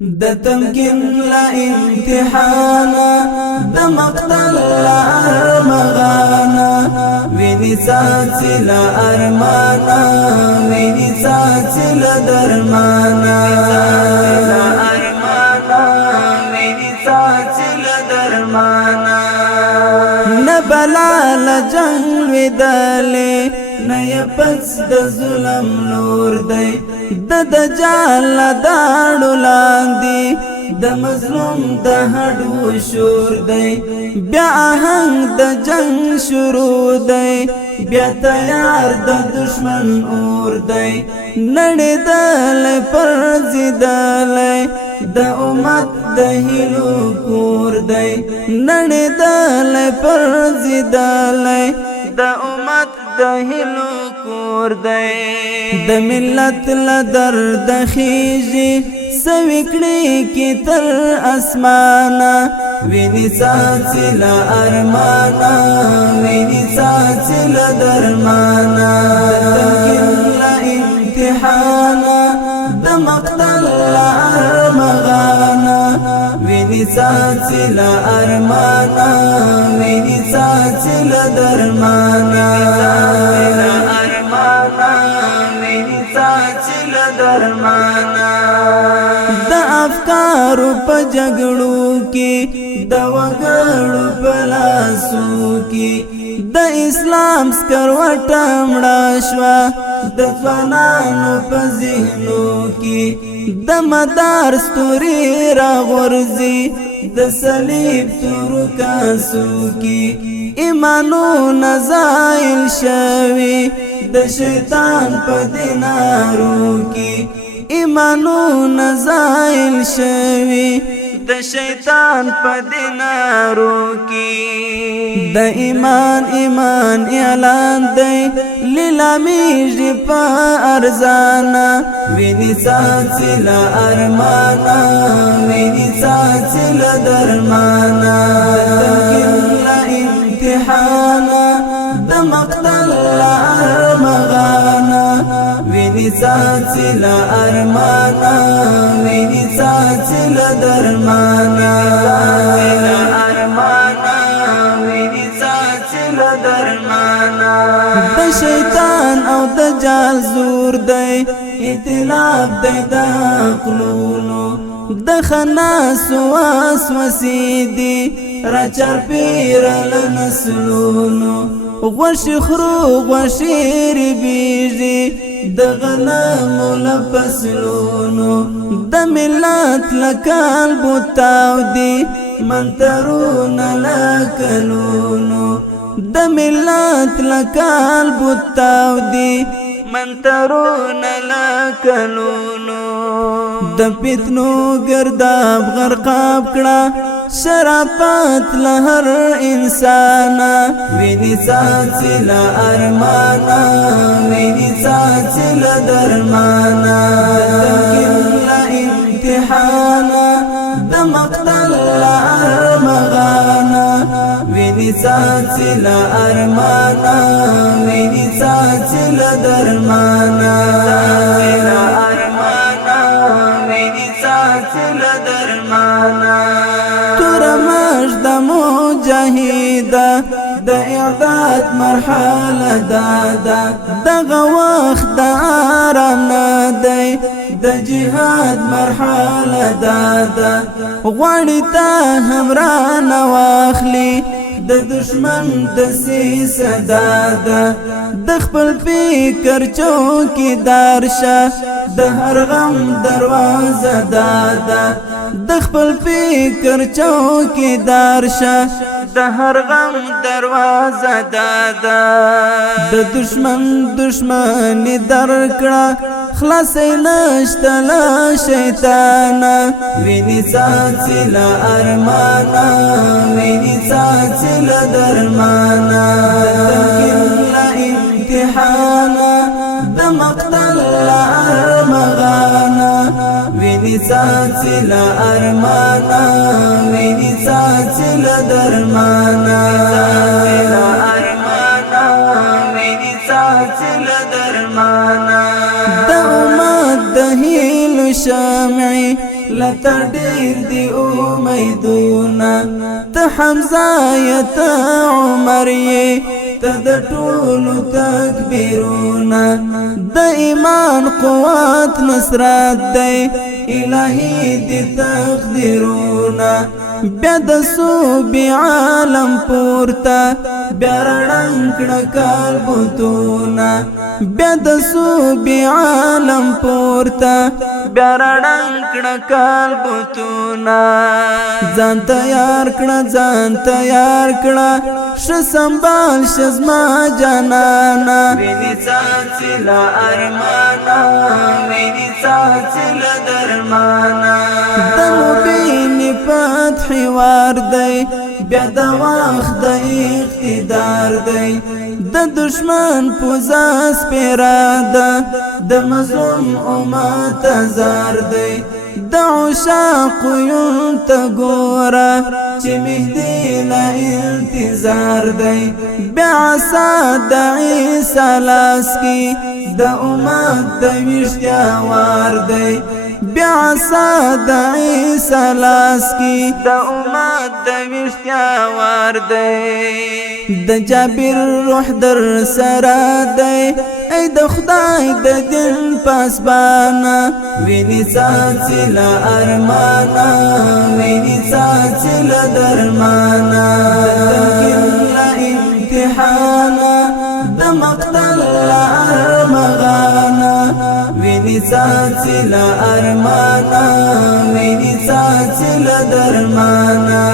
د تمکن لا امتحانا د مقتل لا ارمغانا ویني ساتي لا ارمانا ویني ساتي لا درمانا لا ارمانا ویني ساتي لا درمانا نبلا لجنگ ودلې نه پس د ظلم نور دی د دجال داړو لاندې د مظلوم د هډو شور دی بیا آهنګ د جنگ شروع دی بیا تیار د دشمن اور دی نړېدلی پر ضدلی د امت د هیلو کور دی نړېدلی پر ضدلی د امت د هیلو کور دی د ملت له درد خیږي سوکړي کې تر اسمانه ویني ساتي له ارمانه ویني ساتي له درمانه تمکن له امتحانه د مقتل له ارمغانه ویني ساتي له ارمانه ویني ساتي له درمانه د افکارو په جګړو کې د وګړو په لاسو کې د اسلام سکروټه مړه شوه د ځوانانو په ذهنو کې د مدار ستوري راغورځي د صلیب تورو کاسو کې ایمانونه زایل شوي د شیطان په دینارو کې ایمانونه زایل شوي د شیطان په دینارو کې د ایمان اعلان دی لیلامیږي په ارزانه ویني ساتي له ارمانه ویني ساتي له درمانه تمکن له امتحانه د مقتل له ارمغانه ویني ساتي له ارمانه ویني ساتي له درمانه د شیطان او د جال زور دی ائتلاف دی د عقلونو د خناس وسوسې دي را چرپېرل نسلونو غوښې خورو غوښې رېبېږي د غنمو له فصلونو د ملت له کلبو تاودي منترونه له کلونو د ملت له کلبو تاودي منترونه له کلونو د فتنو گرداب غرقاب کړه شرافت له هر انسانه ویني ساتي له ارمانه ویني ساتي له درمانه تمکن له امتحانه د مقتل له ارمغانه ویني ساتي له ارمانه ویني ساتي له درمانه مجاهده د اعداد مرحله دادا دغه وخت د آرام نه دی د جهاد مرحله دادا غواړي ته هم رانه واخلي د دشمن دسیسه دادا د خپل فکر چوکیدار شه د هر غم دروازه دادا د خپل فکر چوکیدار شه د هر غم دروازه دادا د دشمن دشمنی درکړه خلاصې نشته له شیطانه ویني ساتي له ارمانه ویني ساتي له درمانه تمکن له امتحانه د مقتل له ارمغانه ویني ساتي له ارمانه ویني ساتي له درمانه ویني ساتي له درمانه د امت د هیلو شمعي لتا ډیر دی امیدونا ته حمزه یا ته عمر یې ته د ټولو تکبیرونه د ایمان قوت نصرت دی الهی دی تقدیرونه بیا د صوبې عالم پورته بیا رڼنګ کړه کالبوتونه بیا د صوبې عالم پورته بیا رڼنګ کړه کالبوتونه ځان تیار کړه ځان تیار کړه ښه سنبال شه زما جانانه وینې څاڅي له ارمانه وینې څاڅي له درمانه د مبین فتح وار دی بیا د وخت د اقتدار دی د دشمن پوزه سپیره ده د مظلوم امت زار دی د عشاقو یون ته ګوره چې مهدي له انتظار دی بیا عصا د عیسی لاس کې د امت د ویښتیا وار دی بیا عصا د عیسی لاس کې د امت د ویښتیا وار دی د جابر روح در سره دی ای د خدای د دین پاسبانه وینې څاڅي له ارمانه وینې څاڅي له درمانه له امتحانه د مقتل له ارمغانه وینې څاڅي له ارمانه وینې څاڅي له درمانه